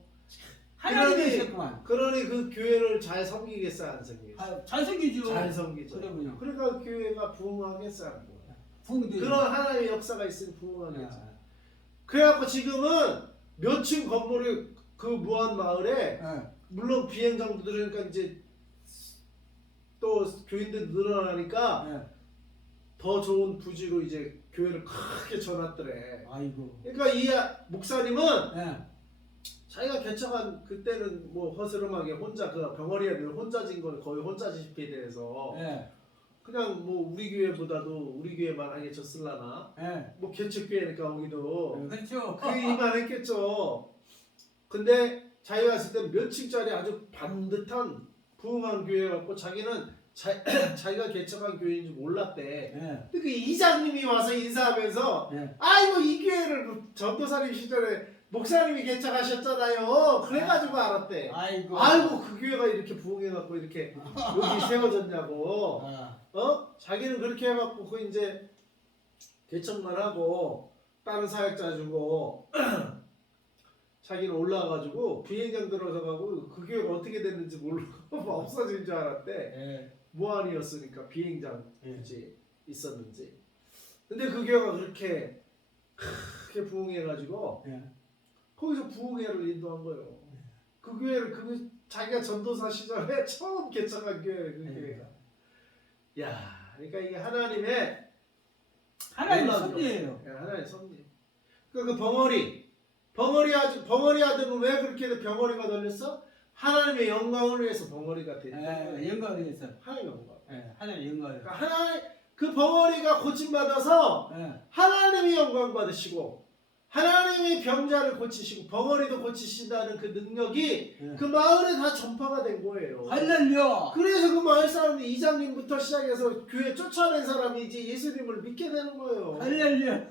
하나님이셨구만. 그러니 그 교회를 잘 섬기겠어 안 섬기겠어? 아, 잘 섬기죠. 잘 섬기죠. 그러군요. 그러니까 교회가 부흥하겠어 안 부흥? 부흥도 그런 하나님의 역사가 있으니 부흥하겠죠. 아, 그래갖고 지금은 몇 층 건물이 그 무한 마을에 물론 비행장도 들으니까 이제 또 교인들 늘어나니까 더 좋은 부지로 이제 교회를 크게 전놨더래. 아이고. 그러니까 이 목사님은 예. 자기가 개척한 그때는 뭐 허스름하게 혼자 그 병아리에 늘 혼자 진 건 거의 혼자시피 돼서 예. 그냥 뭐 우리 교회보다도 우리 교회만 하게 졌을라나 예. 뭐 개척교회니까 거기도 그렇죠. 그 이만했겠죠. 근데 자기가 봤을 때 몇 층짜리 아주 반듯한 부흥한 교회였고 자기는 자기가 개척한 교회인 줄 몰랐대. 예. 근데 그 이장님이 와서 인사하면서 예. 아이고 이 교회를 그 전도사님 시절에 목사님이 개척하셨잖아요. 그래가지고 알았대. 아이고. 아이고 그 교회가 이렇게 부흥해갖고 이렇게 여기 세워졌냐고. 아, 자기는 그렇게 해갖고 그 이제 개척만 하고 다른 사역자 주고 자기는 올라와가지고 비행장 들어서 가고 그 교회가 어떻게 됐는지 모르고 없어진 줄 알았대. 예. 무한이었으니까 비행장 예. 굳이 있었는지. 근데 그 교회가 그렇게 크게 부흥해가지고 예. 거기서 부흥회를 인도한 거예요. 그 교회를 그 자기가 전도사 시절에 처음 개척한 교회 그 교회가. 야, 그러니까 이게 하나님의 하나님 놀라운 섭리예요. 예, 하나님의 섭리. 그 벙어리 아들은 왜 그렇게 병어리가 걸렸어? 하나님의 영광을 위해서 벙어리가 됐다. 예. 영광을 위해서. 하나님의 영광. 예. 하나님 영광을. 그러니까 하나님 그 벙어리가 고침 받아서 예. 하나님이 영광 받으시고 하나님이 병자를 고치시고 벙어리도 고치신다는 그 능력이 예. 그 마을에 다 전파가 된 거예요. 할렐루야. 그래서 그 마을 사람이 이장님부터 시작해서 교회 쫓아낸 사람이 이제 예수님을 믿게 되는 거예요. 할렐루야. 예?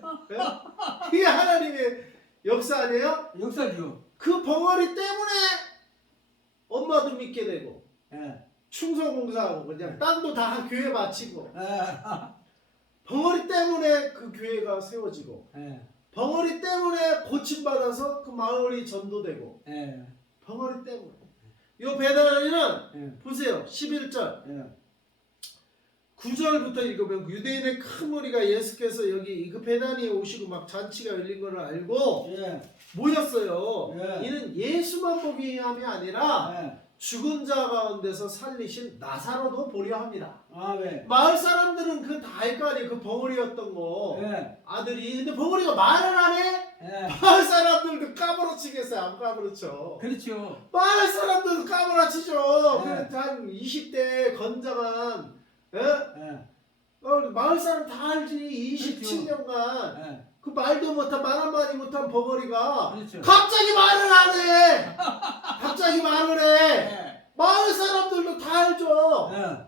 그게 하나님의 역사 아니에요? 역사죠. 그 벙어리 때문에 엄마도 믿게 되고 예. 충성공사하고 그냥 땅도 다 교회 바치고 예. 벙어리 때문에 그 교회가 세워지고 예. 벙어리 때문에 고침받아서 그 마을이 전도되고 예. 벙어리 때문에 요 베다니는 예. 보세요 11절 예. 9절부터 읽으면 유대인의 큰 무리가 예수께서 여기 그 베다니에 오시고 막 잔치가 열린 것을 알고 예. 모였어요. 예. 이는 예수만 보기 위함이 아니라 예. 죽은 자 가운데서 살리신 나사로도 보려 합니다. 아멘. 마을 사람들은 그 다 알 거 아니에요. 그 벙어리였던 거 예. 아들이. 근데 벙어리가 말을 안 해? 예. 마을 사람들도 까무러치겠어요. 안 까무러쳐. 그렇죠. 마을 사람들도 까무러치죠. 네. 한 20대 건장한 예? 예. 마을 사람 다 알지. 27년간 예. 그 말도 못한 말 한마디 못한 벙어리가 그렇죠. 갑자기 말을 안 해. 갑자기 말을 해. 예. 마을 사람들도 다 알죠. 예.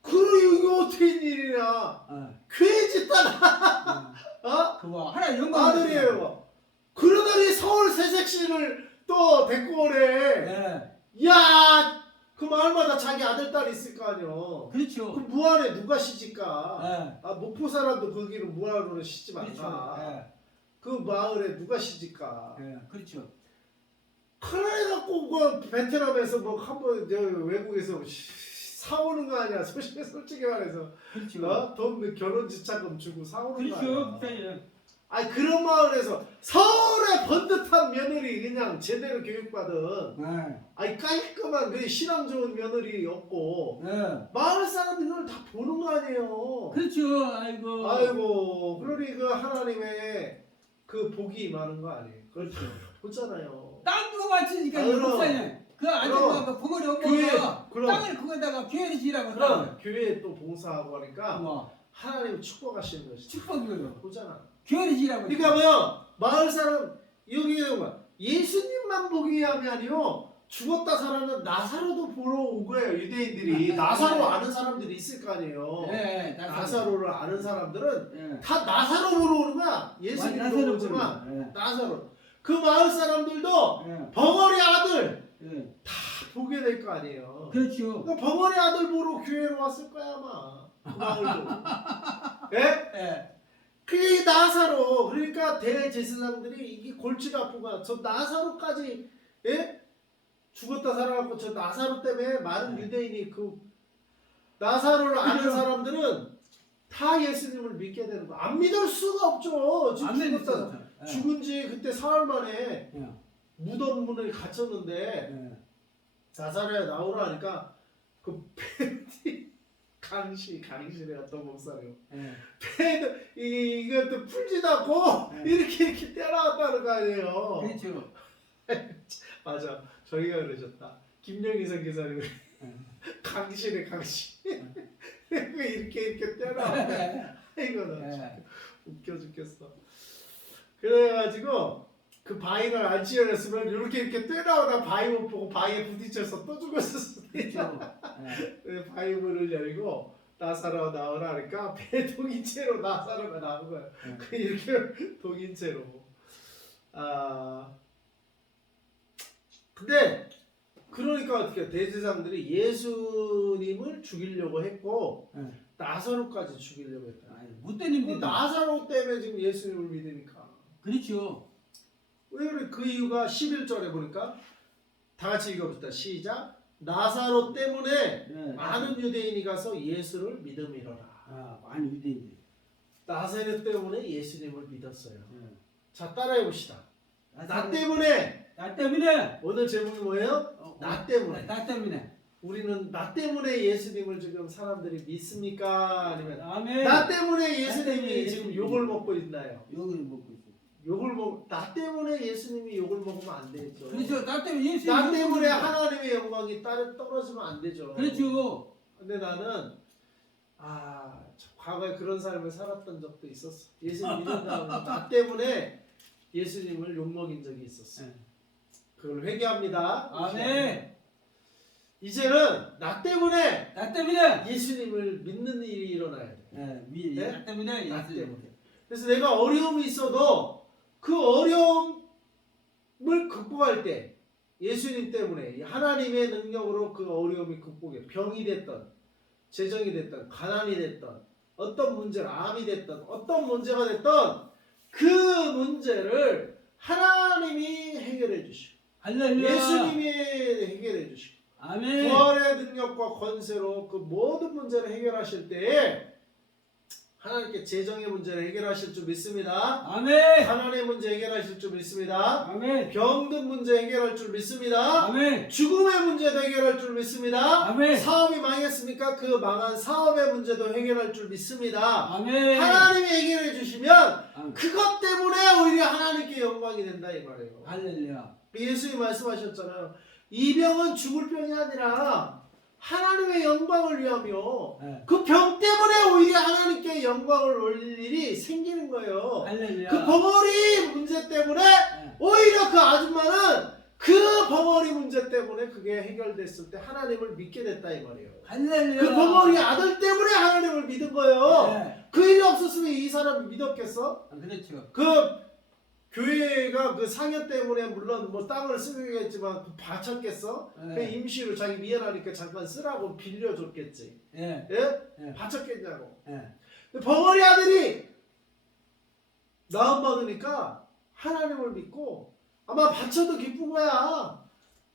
그리고 이게 어떻게 일이냐. 예. 괜히 짓다가 어? 그거 하나 영광. 아들이에요. 그러더니 서울 새색시를 또 데리고 오래. 예. 야, 그 마을마다 자기 아들 딸 있을 거 아니요. 그 그렇죠. 무안에 누가 시집가? 예. 아 목포 사람도 거기는 무안으로 시집 안 그렇죠. 가. 예. 그 마을에 누가 시집가? 예. 그렇죠. 하나에 갖고 그 베트남에서 뭐 한번 외국에서 사오는 거 아니야? 솔직히 말해서 그렇죠. 돈 결혼 지참금 주고 사오는 거 그렇죠. 아니야? 목사님. 아니 그런 마을에서 서울의 번듯한 며느리 그냥 제대로 교육받은 예. 아니 깔끔한 그 신앙 좋은 며느리였고 예. 마을 사람들이 그걸 다 보는 거 아니에요? 그렇죠. 아이고. 아이고 그러니 그 하나님의 그 복이 많은 거 아니에요? 그렇죠. 보잖아요. 땅도 맞추니까 아, 그럼. 목사님. 그 아줌마가 부모리 엄마가 그럼. 땅을 그거다가 교회를 지라고. 그럼 교회에 또 봉사하고 하니까 뭐 하나님 축복하시는 것이 축복이요. 보잖아. 교회를 지라고. 그러니까 뭐야 마을 사람 여기 뭐 예수님만 보기 위함이 아니요 죽었다 살아난 나사로도 보러 온 거예요. 유대인들이 나사로 아는 사람들이 있을 거 아니에요. 예, 나사로를 아는 사람들은 예. 다 나사로 보러 오는 거야. 예수님도 나사로 오지만 보러. 예. 나사로. 그 마을 사람들도 예. 벙어리 아들 예. 다 보게 될 거 아니에요. 그렇죠. 그러니까 벙어리 아들 보러 교회로 왔을 거야 아마. 그 마을도. 예? 예. 그게 나사로. 그러니까 대제사장들이 이게 골치가 아픈 거야. 저 나사로까지 예? 죽었다 살아갖고 저 나사로 때문에 많은 유대인이 그 나사로를 아는 사람들은 다 예수님을 믿게 되는 거야. 안 믿을 수가 없죠. 안 지금 죽었다 되겠어. 예. 죽은 지 그때 사흘 만에 예. 무덤 문에 갇혔는데 예. 나사로에 나오라 하니까 그 팬티 강실에 어떤 목사님 예. 팬 이것도 풀지도 않고 네. 이렇게 때려왔다는 거 아니에요. 그렇죠. 맞아. 저희가 그러셨다. 김영희선 기사님 예. 강실에 이렇게 때려. 이거는 예. 웃겨 죽겠어. 그래가지고 그 바위를 안 찌어냈으면 이렇게 때려오다 바위 못 보고 바위에 부딪혀서 또 죽었었어. 그렇죠. 예. 바위 문을 열고 나사로 나오라 하니까 배 동인채로 나사로가 나온 거야. 예. 이렇게 동인채로. 아 근데 그러니까 어떻게 대제사장들이 예수님을 죽이려고 했고 예. 나사로까지 죽이려고 했다. 아니, 못된 일이 나사로 때문에 지금 예수님을 믿으니까. 그렇죠. 왜 그래? 그 이유가 11절에 보니까 다 같이 읽어봅시다. 시작. 나사로 때문에 예. 많은 유대인이 가서 예수를 믿음이로라. 아, 많이 유대인들. 나사로 때문에 예수님을 믿었어요. 예. 자 따라해 봅시다. 나 나 때문에 나 때문에. 오늘 제목이 뭐예요? 나 때문에. 나 때문에. 우리는 나 때문에 예수님을 지금 사람들이 믿습니까? 아니면 아멘. 나 때문에 예수님이 나 때문에 지금 예수님이 욕을 먹고 있나요? 욕을 먹고 있어. 나 때문에 예수님이 욕을 먹으면 안 되죠. 그렇죠. 나 때문에 예수. 나 때문에 하나님의 영광이 떨어지면 안 되죠. 그렇죠. 근데 나는 과거에 그런 삶을 살았던 적도 있었어. 예수님 믿은 다음에 나 때문에 예수님을 욕 먹인 적이 있었어. 네. 그걸 회개합니다. 아멘. 이제는 나 때문에 나 때문에. 예수님을 믿는 일이 일어나야 돼. 네? 나 때문에 나 예수. 때문에. 그래서 내가 어려움이 있어도 그 어려움을 극복할 때 예수님 때문에 하나님의 능력으로 그 어려움이 극복해. 병이 됐던 재정이 됐던 가난이 됐던 어떤 문제를 암이 됐던 어떤 문제가 됐던 그 문제를 하나님이 해결해 주시고 할렐루야. 예수님이 해결해 주시고 아멘. 부활의 능력과 권세로 그 모든 문제를 해결하실 때에 하나님께 재정의 문제를 해결하실 줄 믿습니다. 아멘. 가난의 문제 해결하실 줄 믿습니다. 아멘. 병든 문제 해결할 줄 믿습니다. 아멘. 죽음의 문제도 해결할 줄 믿습니다. 아멘. 사업이 망했습니까? 그 망한 사업의 문제도 해결할 줄 믿습니다. 아멘. 하나님이 해결해 주시면 아멘. 그것 때문에 오히려 하나님께 영광이 된다 이 말이에요. 할렐루야. 예수님 말씀하셨잖아요. 이 병은 죽을 병이 아니라 하나님의 영광을 위하며 네. 그 병 때문에 오히려 하나님께 영광을 올릴 일이 생기는 거예요. 할렐루야. 그 벙어리 문제 때문에 네. 오히려 그 아줌마는 그 벙어리 문제 때문에 그게 해결됐을 때 하나님을 믿게 됐다 이 말이에요. 할렐루야. 그 벙어리 아들 때문에 하나님을 믿은 거예요. 네. 그 일이 없었으면 이 사람이 믿었겠어? 그렇죠. 그 교회가 그 상여 때문에 물론 뭐 땅을 쓰겠지만 바쳤겠어? 네. 그 임시로 자기 미안하니까 잠깐 쓰라고 빌려줬겠지. 예. 예? 예. 바쳤겠냐고. 예. 근데 벙어리 아들이 나음 받으니까 하나님을 믿고 아마 바쳐도 기쁜 거야.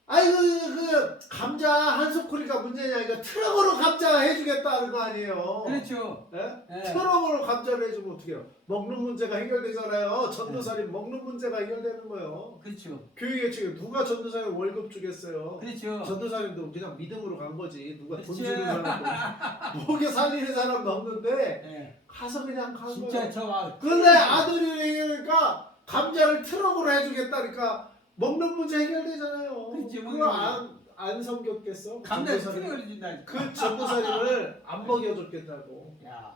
아이고 그 감자 한 소쿠리가 문제냐 이거 트럭으로 감자 해주겠다는 거 아니에요. 그렇죠. 예? 예. 트럭으로 감자를 해주면 어떡해요? 먹는 문제가 해결되잖아요. 전도사님 먹는 문제가 해결되는 거예요. 그렇죠. 교육에 지금 누가 전도사님 월급 주겠어요? 그렇죠. 전도사님도 그냥 믿음으로 간 거지. 누가 돈 그렇지. 주는 사람도 목에 살리는 사람도 없는데 예. 가서 그냥 간 진짜 거예요. 저 근데 아들이 얘기하니까 감자를 트럭으로 해주겠다니까 먹는 문제 해결되잖아요. 그렇지, 그거 먹는 안 섬겼겠어? 감자 전도사님. 트럭을 준다. 그 전도사님을 안 먹여줬겠다고. 야.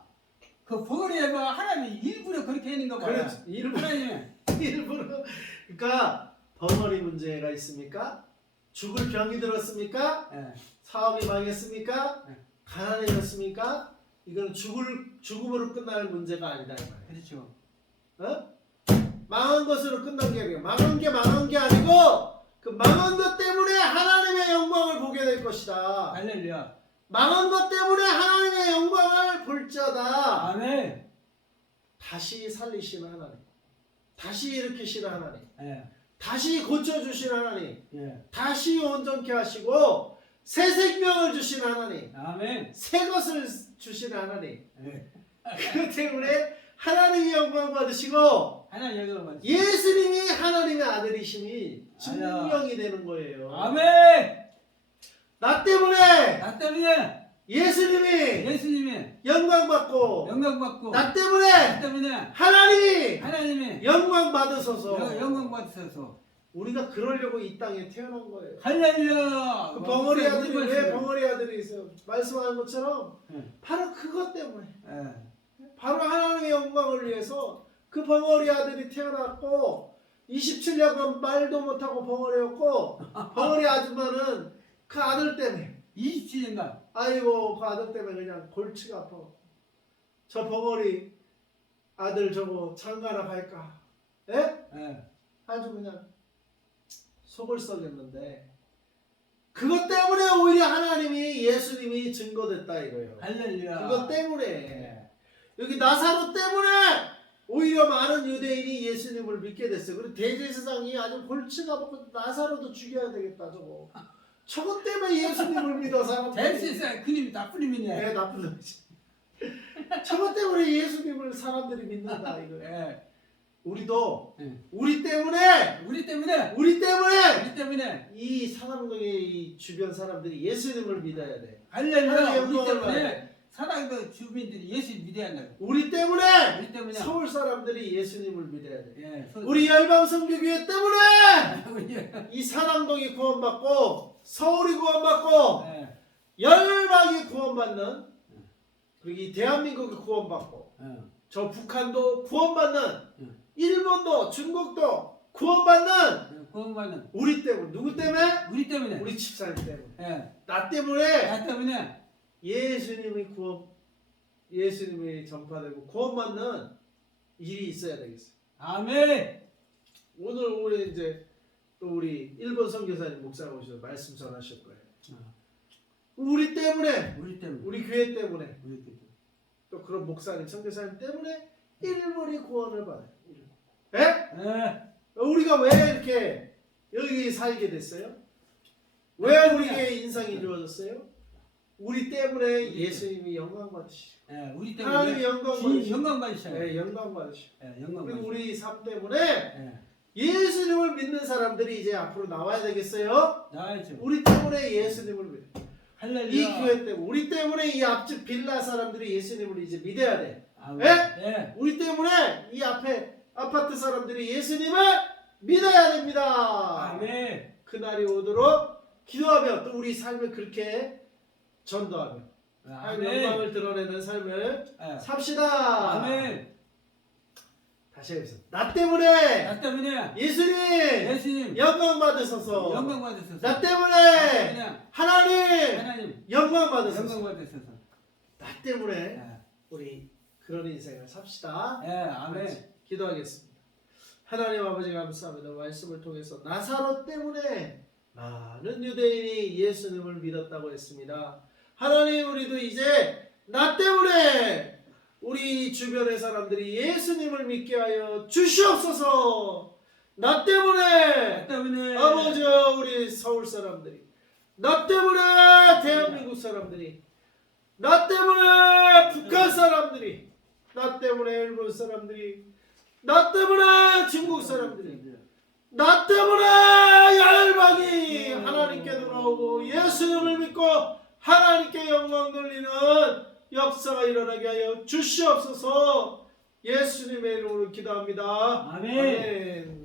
그 버거리에 뭐 하나님이 일부러 그렇게 하는 거 봐요. 그렇지. 일부러 하나님. 일부러 그러니까 벙어리 문제가 있습니까? 죽을 병이 들었습니까? 예. 사업이 망했습니까? 네. 가난해졌습니까? 이건 죽음으로 끝날 문제가 아니다 이 말이에요. 그렇죠. 어? 망한 것으로 끝난 게 아니고 망한 게 아니고 그 망한 것 때문에 하나님의 영광을 보게 될 것이다. 할렐루야. 망한 것 때문에 하나님의 영광을 볼지어다. 아멘. 다시 살리시는 하나님, 다시 일으키시는 하나님, 예. 다시 고쳐주시는 하나님, 예. 다시 온전케 하시고 새 생명을 주시는 하나님, 아멘. 새 것을 주시는 하나님. 예. 그 때문에 하나님의 영광 받으시고 하나님 영광 받으시고. 예수님이 하나님의 아들이심이 증명이 되는 거예요. 아멘. 나 때문에 나 때문에 예수님이 예수님이 영광 받고 영광 받고 나 나 때문에 때문에 하나님이 하나님이 영광 받으소서. 영광 받으셔서 우리가 그러려고 이 땅에 태어난 거예요. 할렐루야. 그 벙어리 아들이 왜 말씀이에요. 벙어리 아들이 있어요? 말씀하는 것처럼 예. 바로 그것 때문에 예. 바로 하나님의 영광을 위해서 그 벙어리 아들이 태어났고 27년간 말도 못하고 벙어리였고 벙어리 아줌마는 그 아들 때문에 27년간 아이고 그 아들 때문에 그냥 골치가 아파. 저 벙어리 아들 저거 장가나 갈까? 예? 예. 아주 그냥 속을 썩였는데 그것 때문에 오히려 하나님이 예수님이 증거됐다 이거예요. 할렐루야. 그것 때문에 예. 여기 나사로 때문에 오히려 많은 유대인이 예수님을 믿게 됐어요. 그리고 대제사장이 아주 골치가 아프고 나사로도 죽여야 되겠다 저거. 저것 때문에 예수님을 믿어 사람들이. 대세상 그님이 나쁜 놈이네. 네, 나쁜 놈이지. 저것 때문에 예수님을 사람들이 믿는다 이거예요. 예. 우리도 예. 우리 때문에 우리 때문에 우리 때문에 우리 때문에 이 사랑동의 이 주변 사람들이 예수님을 믿어야 돼. 할렐루야. 하나님의 우리 영광을 봐야 때문에 돼. 사랑의 주민들이 예수 믿어야 한다고. 우리 때문에 우리 때문에 서울 사람들이 예수님을 믿어야 돼. 예. 우리 열방 성교교회 때문에 예. 이 사랑동이 구원받고 서울이 구원받고 예. 열방이 구원받는 그리고 이 대한민국이 구원받고 예. 저 북한도 구원받는 응. 일본도 중국도 구원받는 구원받는 우리 때문에 누구 때문에? 우리 때문에 우리 집사님 때문에 예. 나 때문에 나 때문에 예수님이 전파되고 구원받는 일이 있어야 되겠어요. 아멘. 오늘 우리 이제 또 우리 일본 선교사님 목사님 오셔서 말씀 전하실 거예요. 우리 때문에 우리 때문에 우리 교회 때문에 우리 때문에 또 그런 목사님 선교사님 때문에 일본이 구원을 받아요. 예? 예. 우리가 왜 이렇게 여기 살게 됐어요? 왜 우리의 인상이 이루어졌어요? 우리 때문에 예수님이 영광 받으시고 예. 우리 때문에 하나님이 영광 받으시고 영광 받으셔요. 네, 영광 받으시고 예. 영광 그리고 받으셔요. 우리 삶 때문에 예. 예수님을 믿는 사람들이 이제 앞으로 나와야 되겠어요? 나와야죠. 우리 때문에 예수님을 믿어요. 이 할렐루야. 교회 때문에 우리 때문에 이 앞집 빌라 사람들이 예수님을 이제 믿어야 돼. 아멘. 예? 예. 우리 때문에 이 앞에 아파트 사람들이 예수님을 믿어야 됩니다. 아멘. 그날이 오도록 기도하며 또 우리 삶을 그렇게 전도하며 하나님의 아멘. 영광을 드러내는 삶을 예. 삽시다. 아멘. 다시 하겠습니다. 나 때문에 나 때문에 예수님 예수님 영광 받으소서. 영광 받으셔서 나 때문에 그냥 하나님 하나님 영광 받으소서. 영광 받으셔서 나 때문에 예. 우리 그런 인생을 삽시다. 예. 아멘. 기도하겠습니다. 하나님 아버지 감사합니다. 말씀을 통해서 나사로 때문에 많은 유대인이 예수님을 믿었다고 했습니다. 하나님 우리도 이제 나 때문에 우리 주변의 사람들이 예수님을 믿게 하여 주시옵소서. 나 때문에 아버지 우리 서울 사람들이 나 때문에 대한민국 사람들이 나 때문에 북한 사람들이 나 때문에 일본 사람들이 나 때문에 중국 사람들이 나 때문에 열방이 하나님께 돌아오고 예수님을 믿고 하나님께 영광 돌리는 역사가 일어나게 하여 주시옵소서. 예수님의 이름으로 기도합니다. 아멘. 아멘.